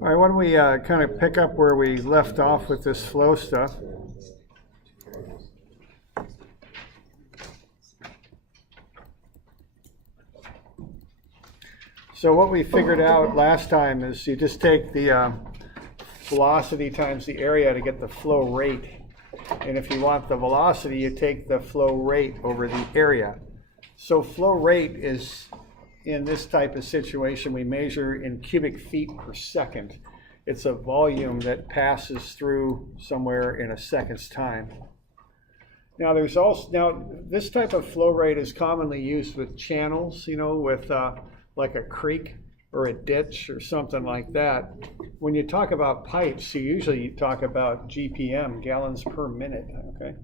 All right, why don't we kind of pick up where we left off with this flow stuff. So what we figured out last time is you just take the velocity times the area to get the flow rate. And if you want the velocity, you take the flow rate over the area. So flow rate is, in this type of situation, we measure in cubic feet per second. It's a volume that passes through somewhere in a second's time. Now this type of flow rate is commonly used with channels, with like a creek or a ditch or something like that. When you talk about pipes, you talk about GPM, gallons per minute, okay?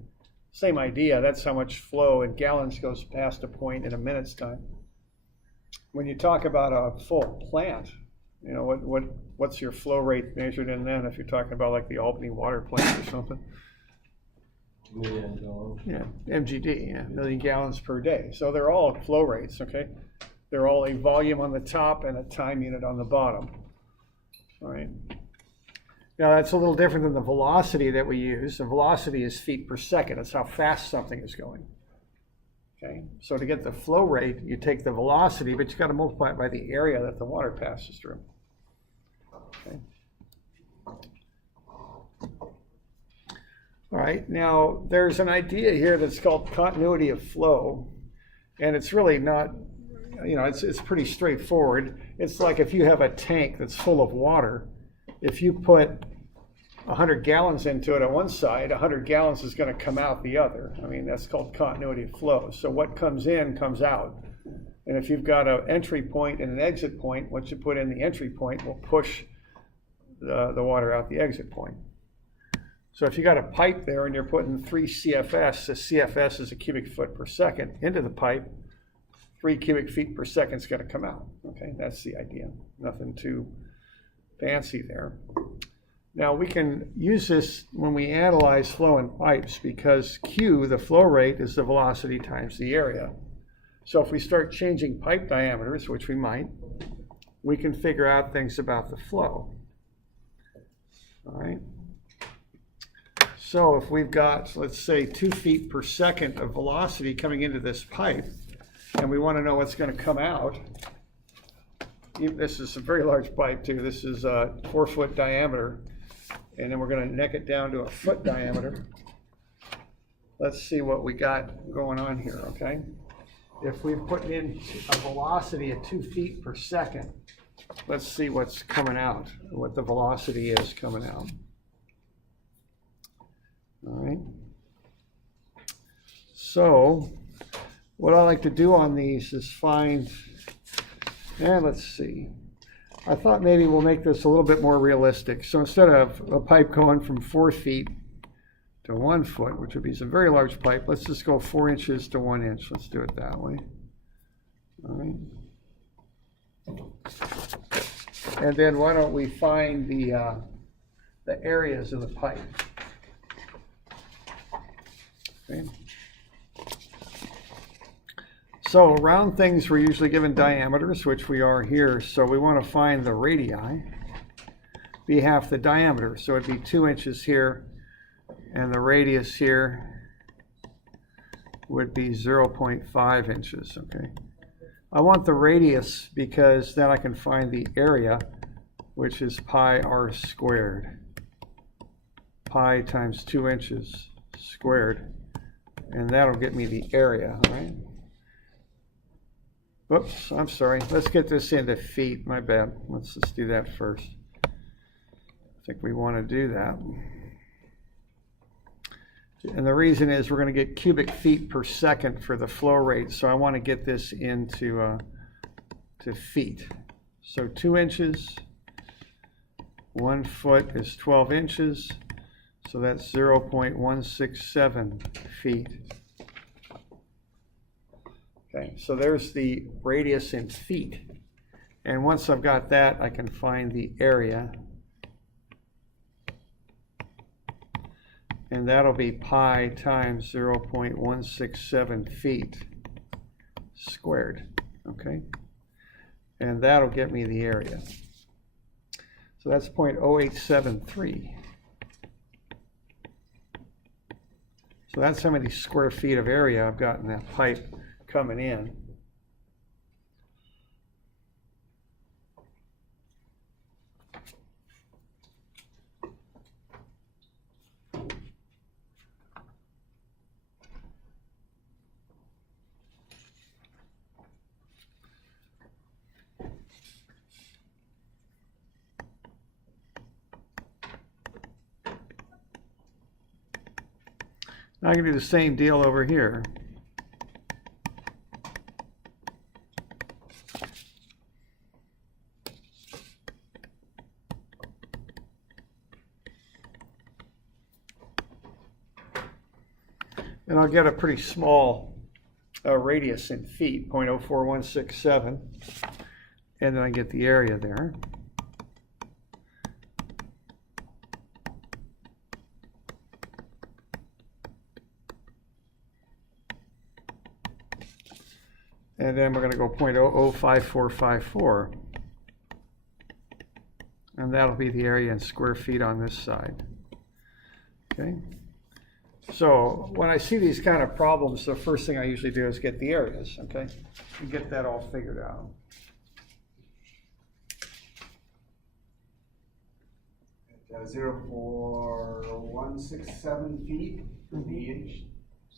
Same idea, that's how much flow in gallons goes past a point in a minute's time. When you talk about a full plant, what's your flow rate measured in then if you're talking about like the Albany water plant or something? Million gallons. Yeah, MGD, yeah, million gallons per day. So they're all flow rates, okay? They're all a volume on the top and a time unit on the bottom. All right. Now that's a little different than the velocity that we use. The velocity is feet per second. That's how fast something is going. Okay. So to get the flow rate, you take the velocity, but you got to multiply it by the area that the water passes through. Okay. All right. Now there's an idea here that's called continuity of flow, and it's really not. It's pretty straightforward. It's like if you have a tank that's full of water, if you put 100 gallons into it on one side, 100 gallons is going to come out the other. I mean, that's called continuity of flow. So what comes in comes out. And if you've got an entry point and an exit point, what you put in the entry point will push the water out the exit point. So if you got a pipe there and you're putting 3 CFS, a CFS is a cubic foot per second, into the pipe, 3 cubic feet per second is going to come out. Okay, that's the idea. Nothing too fancy there. Now we can use this when we analyze flow in pipes because Q, the flow rate, is the velocity times the area. So if we start changing pipe diameters, which we might, we can figure out things about the flow. All right. So if we've got, let's say, 2 feet per second of velocity coming into this pipe, and we want to know what's going to come out. This is a very large pipe too. This is a 4-foot diameter, and then we're going to neck it down to a foot diameter. Let's see what we got going on here, okay? If we put in a velocity at 2 feet per second, let's see what's coming out, what the velocity is coming out. All right. So what I like to do on these is find, let's see. I thought maybe we'll make this a little bit more realistic. So instead of a pipe going from 4 feet to 1 foot, which would be a very large pipe, let's just go 4 inches to 1 inch. Let's do it that way. All right. And then why don't we find the areas of the pipe? Okay. So round things we're usually given diameters, which we are here. So we want to find the radii, be half the diameter. So it'd be 2 inches here, and the radius here would be 0.5 inches, okay? I want the radius because then I can find the area, which is pi r squared. Pi times 2 inches squared, and that'll get me the area, right? Oops, I'm sorry. Let's get this into feet. My bad. Let's just do that first. I think we want to do that. And the reason is we're going to get cubic feet per second for the flow rate. So I want to get this into to feet. So 2 inches, 1 foot is 12 inches. So that's 0.167 feet. Okay, so there's the radius in feet. And once I've got that, I can find the area. and that'll be pi times 0.167 feet squared, okay? And that'll get me the area. So that's 0.0873. So that's how many square feet of area I've got in that pipe coming in. Now I can do the same deal over here. And I'll get a pretty small radius in feet, 0.04167, and then I get the area there. And then we're going to go 0.005454. And that'll be the area in square feet on this side. Okay. So when I see these kind of problems, the first thing I usually do is get the areas, okay? And get that all figured out. 0.4167 feet for the inch.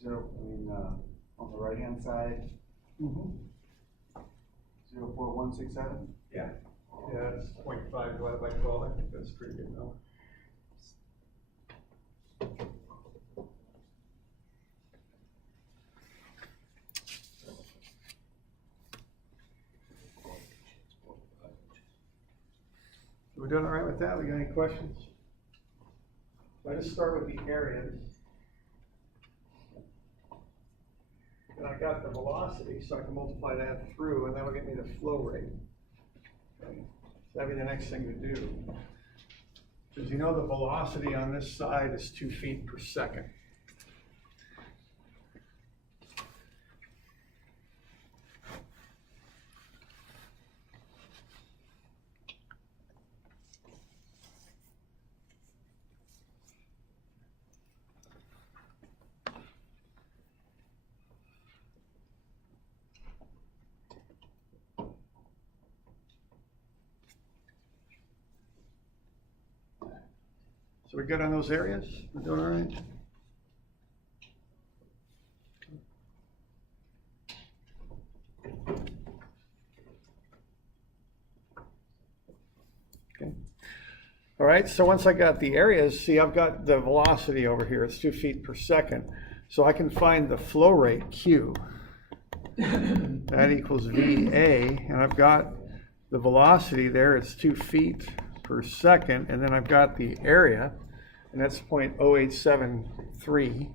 On the right hand side. 0.167? Yeah. Yeah, that's 0.5 divided by 12. I think that's pretty good though. We're doing all right with that? We got any questions? So I just start with the areas. And I got the velocity, so I can multiply that through, and that'll get me the flow rate. Okay. So that'll be the next thing to do. Because you know the velocity on this side is 2 feet per second. So we good on those areas? We're doing all right? Okay. All right, so once I got the areas, see I've got the velocity over here, it's 2 feet per second. So I can find the flow rate, Q. That equals VA, and I've got the velocity there, it's 2 feet per second, and then I've got the area, and that's 0.0873,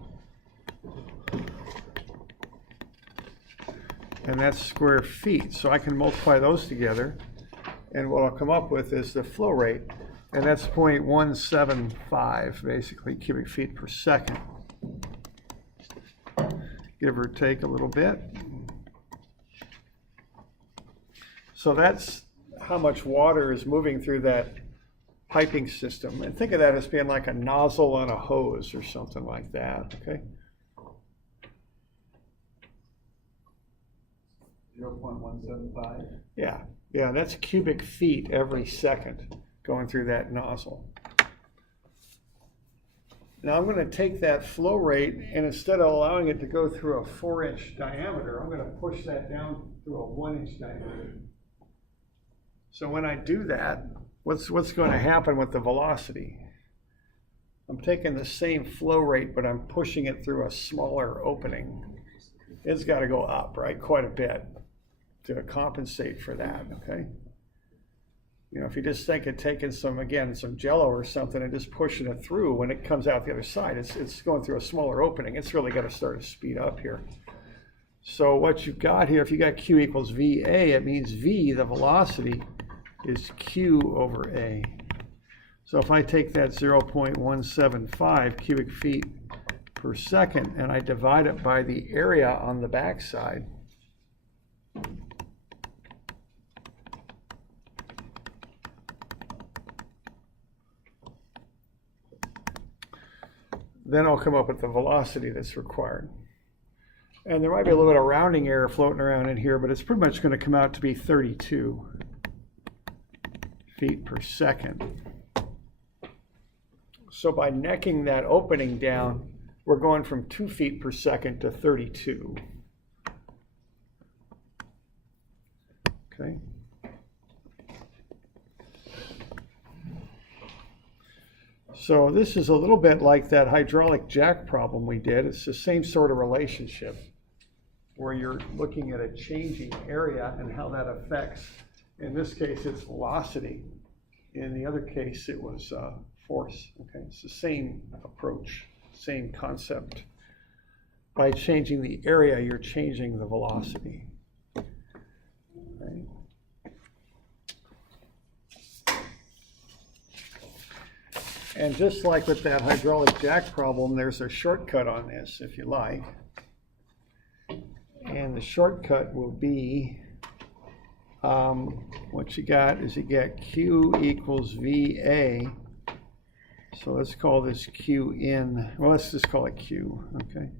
and that's square feet. So I can multiply those together, and what I'll come up with is the flow rate, and that's 0.175, basically, cubic feet per second, give or take a little bit. So that's how much water is moving through that piping system. And think of that as being like a nozzle on a hose or something like that, okay? 0.175? Yeah, that's cubic feet every second going through that nozzle. Now I'm going to take that flow rate, and instead of allowing it to go through a 4-inch diameter, I'm going to push that down through a 1-inch diameter. So when I do that, what's going to happen with the velocity? I'm taking the same flow rate, but I'm pushing it through a smaller opening. It's got to go up, right, quite a bit to compensate for that, okay? You know, if you just think of taking some Jello or something and just pushing it through, when it comes out the other side, it's going through a smaller opening. It's really got to start to speed up here. So what you've got here, if you got Q equals VA, it means V, the velocity, is Q over A. So if I take that 0.175 cubic feet per second and I divide it by the area on the backside, then I'll come up with the velocity that's required. And there might be a little bit of rounding error floating around in here, but it's pretty much going to come out to be 32 feet per second. So by necking that opening down, we're going from 2 feet per second to 32. Okay. So this is a little bit like that hydraulic jack problem we did. It's the same sort of relationship where you're looking at a changing area and how that affects, in this case, it's velocity. In the other case, it was force. Okay, it's the same approach, same concept. By changing the area, you're changing the velocity. Okay. And just like with that hydraulic jack problem, there's a shortcut on this, if you like. And the shortcut will be, what you got is you get Q equals VA. So let's call this Q in, well, let's just call it Q, okay?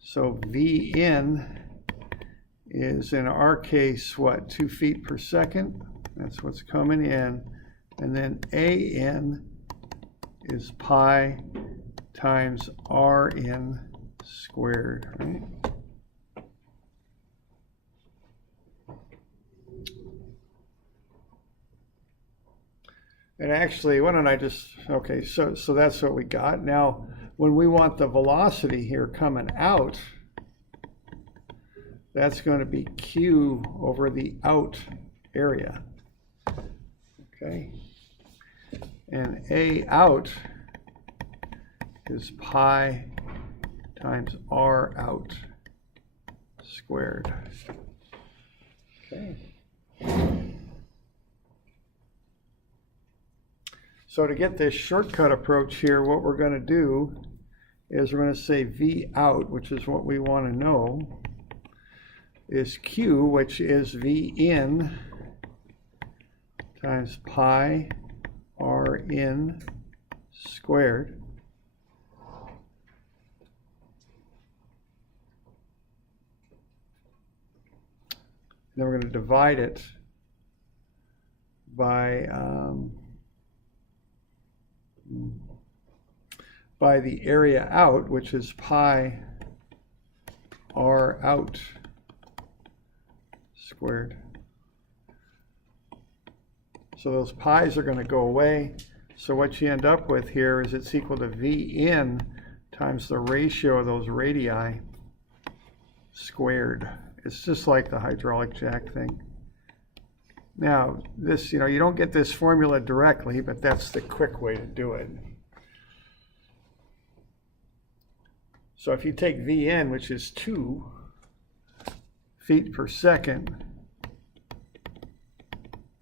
So V in is, in our case, what, 2 feet per second? That's what's coming in. And then A in is pi times R in squared, right? And actually, why don't I just, okay, so that's what we got. Now, when we want the velocity here coming out, that's going to be Q over the out area, okay? And A out is pi times R out squared, okay? So to get this shortcut approach here, what we're going to do is we're going to say V out, which is what we want to know, is Q, which is V in times pi R in squared. Then we're going to divide it by the area out, which is pi R out squared. So those pi's are going to go away. So what you end up with here is it's equal to V in times the ratio of those radii squared. It's just like the hydraulic jack thing. Now, this, you don't get this formula directly, but that's the quick way to do it. So if you take V in, which is 2 feet per second,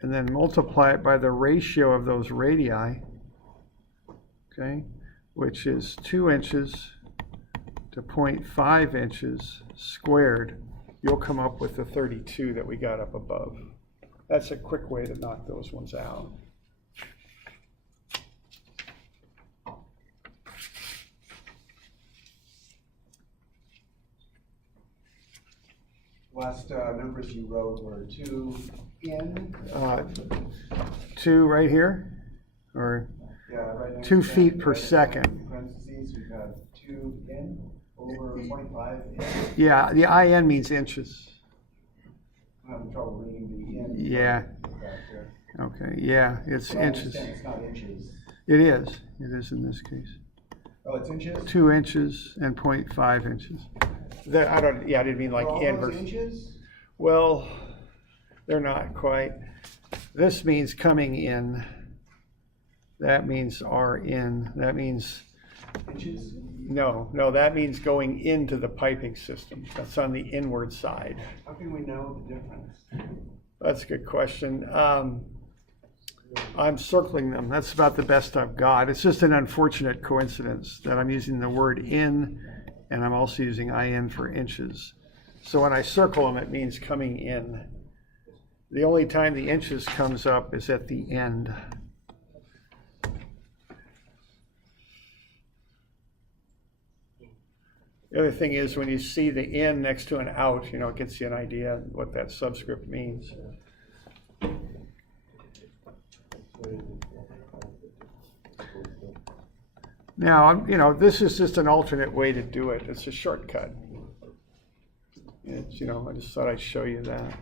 and then multiply it by the ratio of those radii, okay, which is 2 inches to 0.5 inches squared, you'll come up with the 32 that we got up above. That's a quick way to knock those ones out. Last numbers you wrote were 2 in. 2 right here, or Yeah, right next 2 to that, feet per right in second. Parentheses, we've got 2 in over 0.5 in. Yeah, the IN means inches. I'm having trouble reading the in. Yeah. Back there. Okay, yeah, it's But I inches. understand it's not inches. It is in this case. Oh, it's inches? 2 inches and 0.5 inches. I didn't mean like Are all in those versus. inches? Well, they're not quite. This means coming in. That means R in. That means, Inches? no, that means going into the piping system. That's on the inward side. How can we know the difference? That's a good question. I'm circling them. That's about the best I've got. It's just an unfortunate coincidence that I'm using the word in, and I'm also using IN for inches. So when I circle them, it means coming in. The only time the inches comes up is at the end. The other thing is when you see the in next to an out, you know, it gets you an idea of what that subscript means. Now, you know, this is just an alternate way to do it. It's a shortcut. It's, you know, I just thought I'd show you that.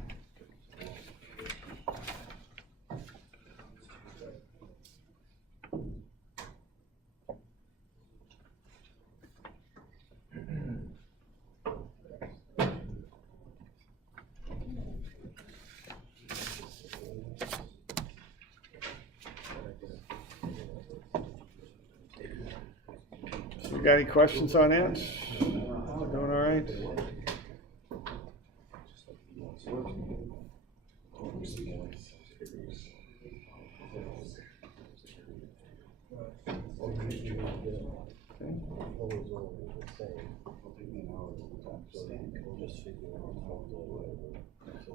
So you got any questions on that? Doing all right?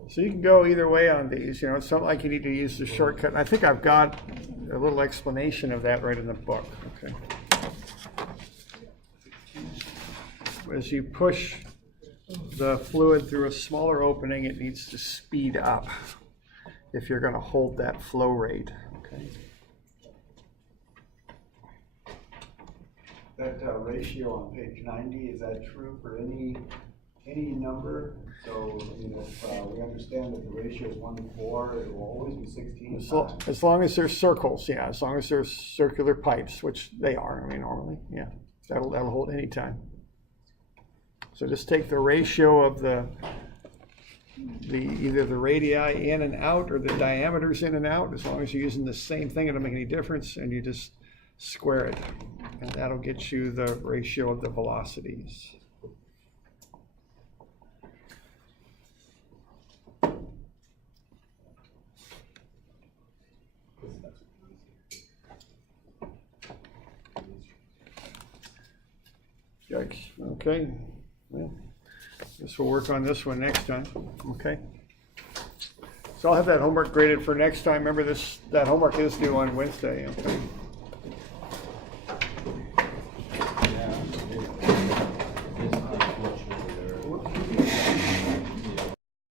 So you can go either way on these. You know, it's not like you need to use the shortcut. And I think I've got a little explanation of that right in the book. Okay. As you push the fluid through a smaller opening, it needs to speed up if you're going to hold that flow rate. Okay. That ratio on page 90, is that true for any number? So, you know, if we understand that the ratio is 1 to 4, it will always be 16 times. As long as there's circles, yeah. As long as there's circular pipes, which they are, I mean, normally, yeah. That'll hold any time. So just take the ratio of the either the radii in and out or the diameters in and out. As long as you're using the same thing, it don't make any difference, and you just square it, and that'll get you the ratio of the velocities. Yikes. Okay. Well, guess we'll work on this one next time. Okay. So I'll have that homework graded for next time. Remember, that homework is due on Wednesday. Okay.